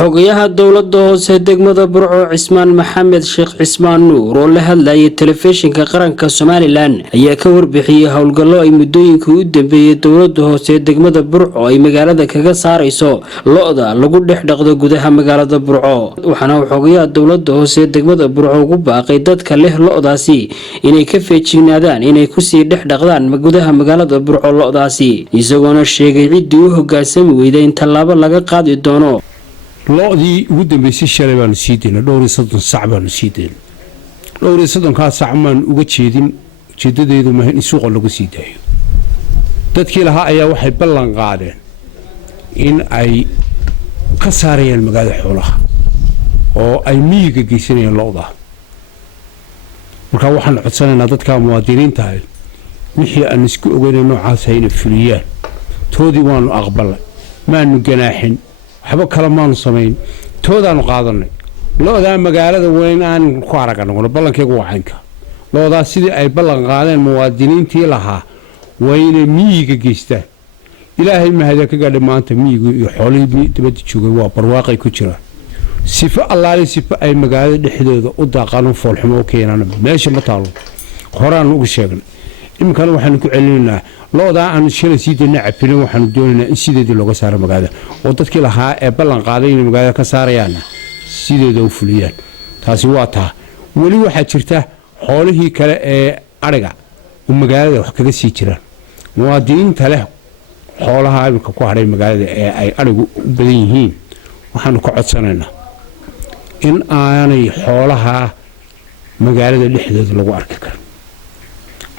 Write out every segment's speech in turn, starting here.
xogayaha dowladda hoose degmada Burco Cismaan Maxamed Sheekh Cismaan Nuur oo la hadlayay telefishinka qaranka Soomaaliland ayaa ka warbixiyay howlgallo ay muddooyinkii u dambeeyay dowladda hoose degmada Burco ay magaalada kaga saarayso lo'da lagu dhaqdo gudaha magaalada Burco waxaana xogayaha dowladda hoose degmada Burco ugu baaqay dadka leh lo'daasi inay ka feejignaadaan inay ku sii dhaqdaan gudaha magaalada Burco lo'daasi isagoona sheegay cidii u hogaansami weyday in tallaabo laga qaadi doono lo'dii ugu dambeysay shalay baanu sii deynay dhowr iyo 30 saac baanu sii deynay dhowr iyo 30 saac maan uga jeedin jeedadeedu ma in suuqa lagu sii daayo dadkii lahaa ayaa waxay ballan qaadeen in ay ka saarayaan magaalada xoolaha oo ay miyiga geysanayaan lo'da marka waxaan codsanaynaa dadka muwaadiniinta ah wixii aan isku ogeynay noocaas ay fuliyaan toodii waanu aqbalay maanu ganaaxin waxba kala maanu samayn toodaanu qaadanay lo'da magaalada weyn aan ku aragnay ballankaygu wacanka lo'da sidii ay ballan qaadeen muwaadiniintii lahaa wayna miyiga geystaan ilaahay ma hada ka gaadhay maanta miyiga iyo xoolihii dibadda joogay waa barwaaqay ku jiraan sifa allaale sifa ay magaalada dhexdeeda u daaqaan foolxumo keenana meesha ma taalo horaan ugu sheegnay imkan waxaan ku celinaynaa lo'da aan shalay sii deynay cabin waxaan doonaynaa in sideedii looga saaro magaalada oo dadkii lahaa ee ballan qaaday in magaalada ka saarayaan sideeda u fuliyaan taasi waa taa wali waxa jirta xoolihii kale ee ariga oo magaalada wax kaga sii jiraan muwaadiniinta leh xoolaha imka ku haray magaalada ee ay arigu u badan yihiin waxaan ku codsanaynaa in aanay xoolaha magaalada dhexdeeda lagu arki karin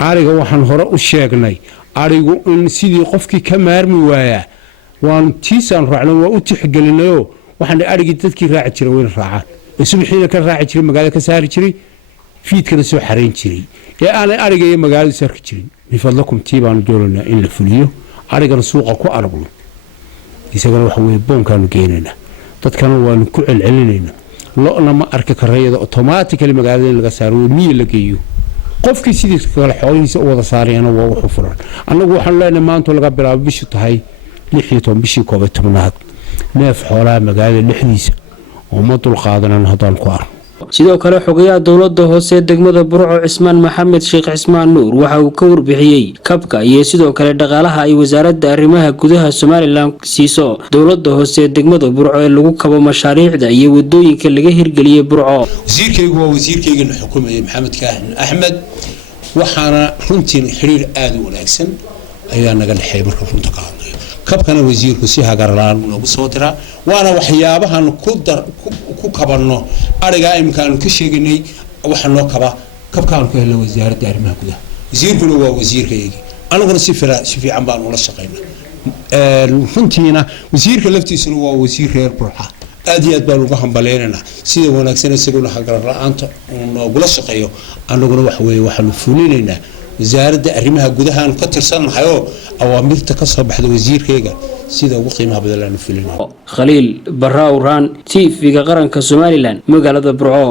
ariga waxaan hore u sheegnay arigu in sidii qofkii ka maarmi waaya waan tiisaan raacnay waa u tixgelinayo waxaan arigii dadkii raaci jiray weyn raacaan subaxiina ka raaci jiray magaalada ka saari jiray fiidkana soo xareyn jiray ee aan ariga iyo magaalada sarki jirin bifadlakum tiibaan doolanaa in la fuliyo arigana suuqa ku aragno isagana waxa weey boonkaanu geenayna dadkana waan ku celcelinayna lo'na ma arki karayada automatically magaalada in laga saaro miyi la geeyo qofkii sidii kale xoolihiisa u wada saarayna waa wuxuu furan anagu waxaan leenahay maanta laga bilaabo bishu tahay 16 bishii 11aad neef xoolaha magaalada dhexdiisa oo ma dul qaadanaan hadaan ku arko sidoo kale xogayaha dowladda hoose degmada Burco Cismaan Maxamed Sheekh Cismaan Nuur waxa uu ka warbixiyay kabka iyo sidoo kale dhaqaalaha ay wasaaradda arrimaha gudaha Soomaaliland siiso dowladda hoose degmada Burco ee lagu kabo mashaariicda iyo wadooyinka laga hirgeliyay Burco wasiirkaygu waa wasiirkayga xukuumadda Maxamed Kaahin Axmed waxaana runtii xiriir aad u wanaagsan ayaa naga dhaxay marka runta ka hadlayo kabkana wasiirku si hagarlaan ugu soo diraa waana waxyaabahan ku kabanno ariga imkaan ka sheegnay waxa noo kaba kabkaan ku helay wasaaradda arrimaha gudaha wasiirkuna waa wasiirkayga anaguna si fiican baan ula shaqeynaa runtiina wasiirka laftiisuna waa wasiir reer Burco aad iyo aad baan uga hambaleynaa sida wanaagsan isaguna hagarlaanta uu la shaqeeyo anaguna wax weey waxaanu fulinaynaa wasaaradda arrimaha gudaha ka tirsanahay oo awaamirta ka soo baxday wasiirkayga sida ugu qiimaha badan la fulinayo Khaliil Barraawran TV-ga qaranka Soomaaliland magaalada Burco.